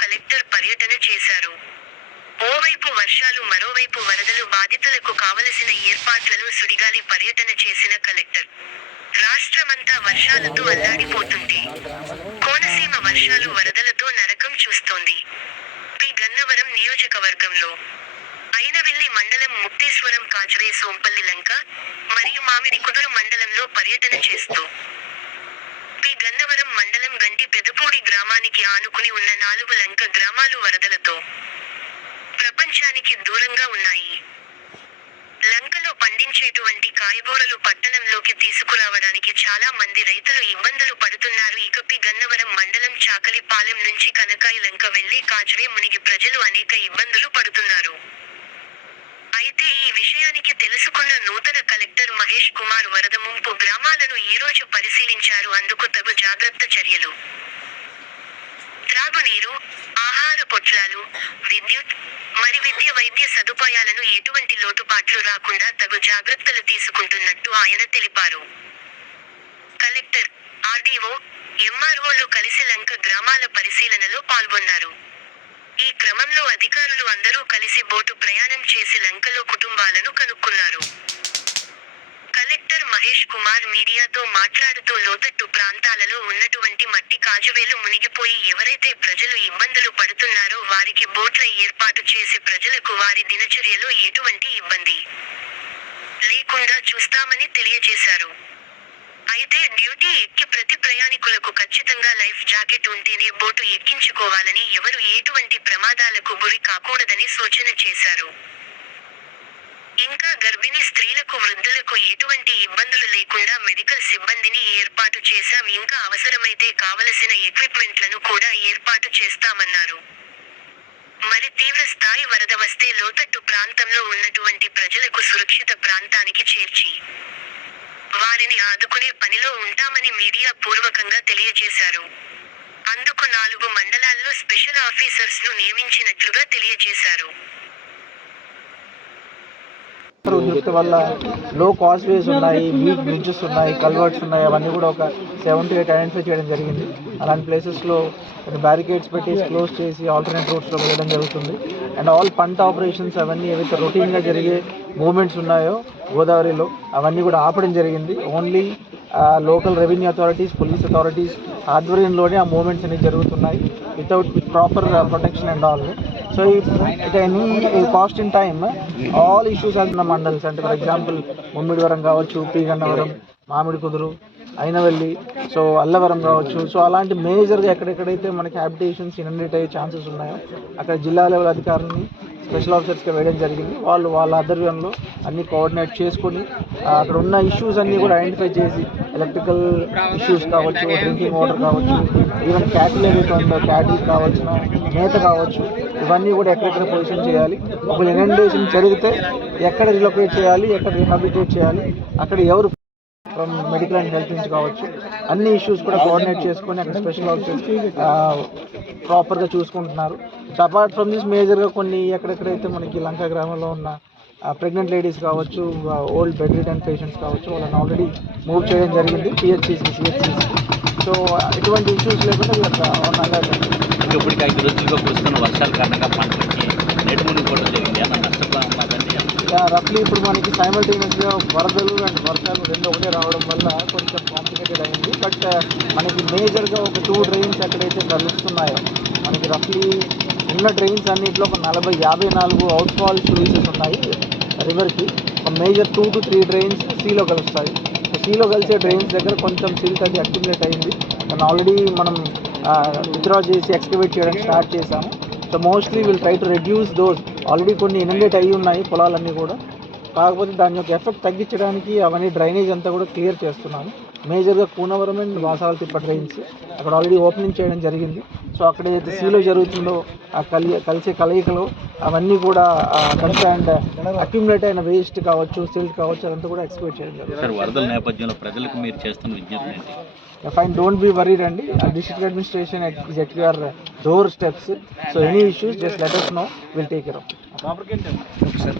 Collector పర్యటన చేశారు. ఓవైపు వర్షాలు మరోవైపు వరదలు బాధితులకు కావలసిన ఏర్పాట్లలో సుడిగాలి పర్యటన చేసిన కలెక్టర్. రాష్ట్రమంతా వర్షాలతో అల్లాడిపోతుంది. కోనసీమ వర్షాలు వరదలతో నరకం చూస్తోంది. పి. గన్నవరం నియోజకవర్గంలో. అయినవిల్లి మండలం ముక్తేశ్వరం కాజరే సోంపల్లి లంక మరియు మామిడి కుదురు మండలంలో పర్యటన చేస్తూ మండలం గంటి పెదపూడి గ్రామానికి ఆనుకుని ఉన్న నాలుగు లంక గ్రామాలు వరదలతో ప్రపంచానికి దూరంగా ఉన్నాయి. లంకలో పండించేటువంటి కాయగూరలు పట్టణంలోకి తీసుకురావడానికి చాలా మంది రైతులు ఇబ్బందులు పడుతున్నారు. ఇకపి గన్నవరం మండలం చాకలిపాలెం నుంచి కనకాయి లంక వెళ్ళి కాజ్వే మునిగి ప్రజలు అనేక ఇబ్బందులు పడుతున్నారు. అయితే ఈ విషయానికి తెలుసుకున్న నూతన కలెక్టర్ మహేష్ కుమార్ వరద ముంపు గ్రామాలను ఈరోజు పరిశీలించారు. అందుకు తగు జాగ్రత్త చర్యలు. త్రాగునీరు ఆహార పొట్లాలు విద్యుత్ మరి విద్య వైద్య సదుపాయాలను ఎటువంటి లోటుపాట్లు రాకుండా తగు జాగ్రత్తలు తీసుకుంటున్నట్టు ఆయన తెలిపారు. కలెక్టర్ ఆర్డీఓ ఎంఆర్ఓలు కలిసి లంక గ్రామాల పరిశీలనలో పాల్గొన్నారు. ఈ క్రమంలో అధికారులు అందరూ కలిసి బోటు ప్రయాణం చేసి లంకలో కుటుంబాలను కనుక్కున్నారు. కలెక్టర్ మహేష్ కుమార్ మీడియాతో మాట్లాడుతూ లోతట్టు ప్రాంతాలలో ఉన్నటువంటి మట్టి కాజువేలు మునిగిపోయి ఎవరైతే ప్రజలు ఇబ్బందులు పడుతున్నారో వారికి బోట్ల ఏర్పాటు చేసి ప్రజలకు వారి దినచర్యలో ఎటువంటి ఇబ్బంది లేకుండా చూస్తామని తెలియజేశారు. అయితే డ్యూటీ ఎక్కి ప్రతి ప్రయాణికులకు ఖచ్చితంగా లైఫ్ జాకెట్ ఉంటేనే బోటు ఎక్కించుకోవాలని ఎవరు ఎటువంటి ప్రమాదాలకు గురి కాకూడదని సూచన చేశారు. ఇంకా గర్భిణీ స్త్రీలకు వృద్ధులకు ఎటువంటి ఇబ్బందులు లేకుండా మెడికల్ సిబ్బందిని ఏర్పాటు చేశాం. ఇంకా అవసరమైతే కావలసిన ఎక్విప్మెంట్లను కూడా ఏర్పాటు చేస్తామన్నారు. మరి తీవ్ర స్థాయి వరద వస్తే లోతట్టు ప్రాంతంలో ఉన్నటువంటి ప్రజలకు సురక్షిత ప్రాంతానికి చేర్చి వారిని ఆదుకునే పనిలో ఉంటామని మీడియా పూర్వకంగా తెలియజేశారు. అందుకు నాలుగు మండలాల్లో స్పెషల్ ఆఫీసర్స్ను నియమించినట్లుగా తెలియజేశారు. లిఫ్ట్ వల్ల లో కాస్ట్వేస్ ఉన్నాయి బీచ్ బ్రిడ్జెస్ ఉన్నాయి కల్వర్ట్స్ ఉన్నాయి అవన్నీ కూడా ఒక సెవెన్ టు ఎయిట్ ఐడెంటిఫై చేయడం జరిగింది. అలాంటి ప్లేసెస్లో బ్యారికేడ్స్ పెట్టి క్లోజ్ చేసి ఆల్టర్నేట్ రూట్స్లో వెళ్ళడం జరుగుతుంది. అండ్ ఆల్ పంట ఆపరేషన్స్ అవన్నీ ఏవైతే రొటీన్గా జరిగే మూమెంట్స్ ఉన్నాయో గోదావరిలో అవన్నీ కూడా ఆపడం జరిగింది. Only local revenue authorities police authorities ఆధ్వర్యంలోనే ఆ మూమెంట్స్ అనేవి జరుగుతున్నాయి without proper protection and all so it any cost in time all issues ఉన్న మండల్స్ అంటే ఫర్ ఎగ్జాంపుల్ ముమ్మిడివరం కావచ్చు పీ మామిడి కుదురు అయినవల్లి సో అల్లవరం కావచ్చు. సో అలాంటి మేజర్గా ఎక్కడెక్కడైతే మనకి హ్యాబిటేషన్స్ ఇన్వెట్ అయ్యే ఛాన్సెస్ ఉన్నాయో అక్కడ జిల్లా లెవెల్ అధికారులని స్పెషల్ ఆఫీసర్స్కి వేయడం జరిగింది. వాళ్ళు వాళ్ళ ఆధ్వర్యంలో అన్ని కోఆర్డినేట్ చేసుకొని అక్కడ ఉన్న ఇష్యూస్ అన్నీ కూడా ఐడెంటిఫై చేసి ఎలక్ట్రికల్ ఇష్యూస్ కావచ్చు డ్రింకింగ్ వాటర్ కావచ్చు ఈవెన్ క్యాటిల్ ఏదైతే ఉందో క్యాటిల్ కావాల్సిన మేత కావచ్చు ఇవన్నీ కూడా ఎక్కడెక్కడ పొజిషన్ చేయాలి. ఒక ఇనండేషన్ జరిగితే ఎక్కడ రిలొకేట్ చేయాలి ఎక్కడ రిహాబిలిటేట్ చేయాలి అక్కడ ఎవరు ఫ్రమ్ మెడికల్ అండ్ హెల్త్ నుంచి కావచ్చు అన్ని ఇష్యూస్ కూడా కోఆర్డినేట్ చేసుకొని అక్కడ స్పెషల్ ఆఫీసర్స్ ప్రాపర్గా చూసుకుంటున్నారు. సో అపార్ట్ ఫ్రమ్ దిస్ మేజర్గా కొన్ని ఎక్కడెక్కడైతే మనకి లంక గ్రామంలో ఉన్న ప్రెగ్నెంట్ లేడీస్ కావచ్చు ఓల్డ్ బెడ్ రిటర్న్ పేషెంట్స్ కావచ్చు వాళ్ళని ఆల్రెడీ మూవ్ చేయడం జరిగింది పిహెచ్సిసి సిహెచ్సిసి సో ఎటువంటి ఇష్యూస్ లేకుండా. ఇప్పటికి ఐదు రోజులుగా కురుస్తున్న వర్షాల కారణంగా పంటలకి నేటి మునిగిపోవడం జరిగింది. అన్న నష్టపోవడం అదండి రఫ్లీ ఇప్పుడు మనకి సైమల్టేనియస్గా వరదలు అండ్ వర్షాలు రెండు రావడం వల్ల కొంచెం కాంప్లికేటెడ్ అయింది. బట్ uh, మనకి మేజర్గా ఒక టూ డ్రైన్స్ ఎక్కడైతే కలుస్తున్నాయో మనకి రఫ్లీ ఉన్న డ్రైన్స్ అన్నింటిలో ఒక నలభై యాభై నాలుగు అవుట్ ఫాల్ ఉన్నాయి రివర్కి ఒక major two to three drains సీలో కలుస్తాయి. సీలో కలిసే డ్రైన్స్ దగ్గర కొంచెం సిల్ట్ అది అక్యుమిలేట్ అయింది. దాన్ని ఆల్రెడీ మనం విత్డ్రా చేసి ఎక్స్కవేట్ చేయడం స్టార్ట్ చేశాము. So mostly will try to reduce those already కొన్ని ఇనండేట్ అయ్యి ఉన్నాయి పొలాలన్నీ కూడా. కాకపోతే దాని యొక్క ఎఫెక్ట్ తగ్గించడానికి అవన్నీ డ్రైనేజ్ అంతా కూడా క్లియర్ చేస్తున్నాము. మేజర్గా కూనవరం అండ్ వాసాల తిప్ప డ్రైన్స్ అక్కడ ఆల్రెడీ ఓపెనింగ్ చేయడం జరిగింది. సో అక్కడ ఏదైతే సీలో జరుగుతుందో ఆ కలి కలిసే కలయికలో అవన్నీ కూడా కన్సర్న్ అక్యుములేట్ అయిన వేస్ట్ కావచ్చు సిల్ట్ కావచ్చు అదంతా కూడా ఎక్స్పెక్ట్ చేయడం వరదల నేపథ్యంలో ప్రజలకు మీరు చేస్తున్న విజ్ఞప్తి ఏంటి? ఫైన్ డోంట్ బి వరీడ్ అండి. District administration is at your door steps so any issues just let us know will take sir